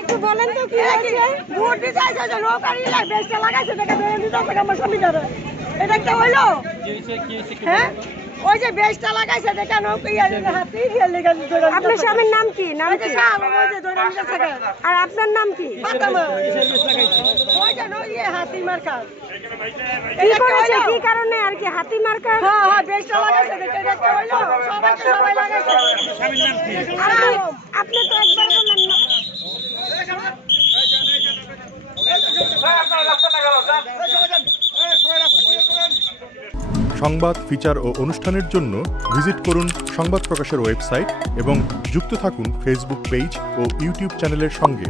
একটু বলেন তো কি হয়েছে? ভোট দিতে আসছে লোক আর বেশটা লাগাইছে দেখে আমার স্বামী ধরে এটা একটা হইলো। হ্যাঁ ওই যে বেশটা লাগাইছে দেখে হাতি আপনার স্বামীর নাম কি? নাম কি? আর আপনার নাম কি? হাতি মার্কা কি করেছে? কি কারণে আর কি হাতি মার্কা? হ্যাঁ বেশটা লাগাইছে দেখে একটা হইলো। সবাই লাগাইছে। আপনি তো একবার বললেন না। সংবাদ, ফিচার ও অনুষ্ঠানের জন্য ভিজিট করুন সংবাদ প্রকাশের ওয়েবসাইট এবং যুক্ত থাকুন ফেসবুক পেজ ও ইউটিউব চ্যানেলের সঙ্গে।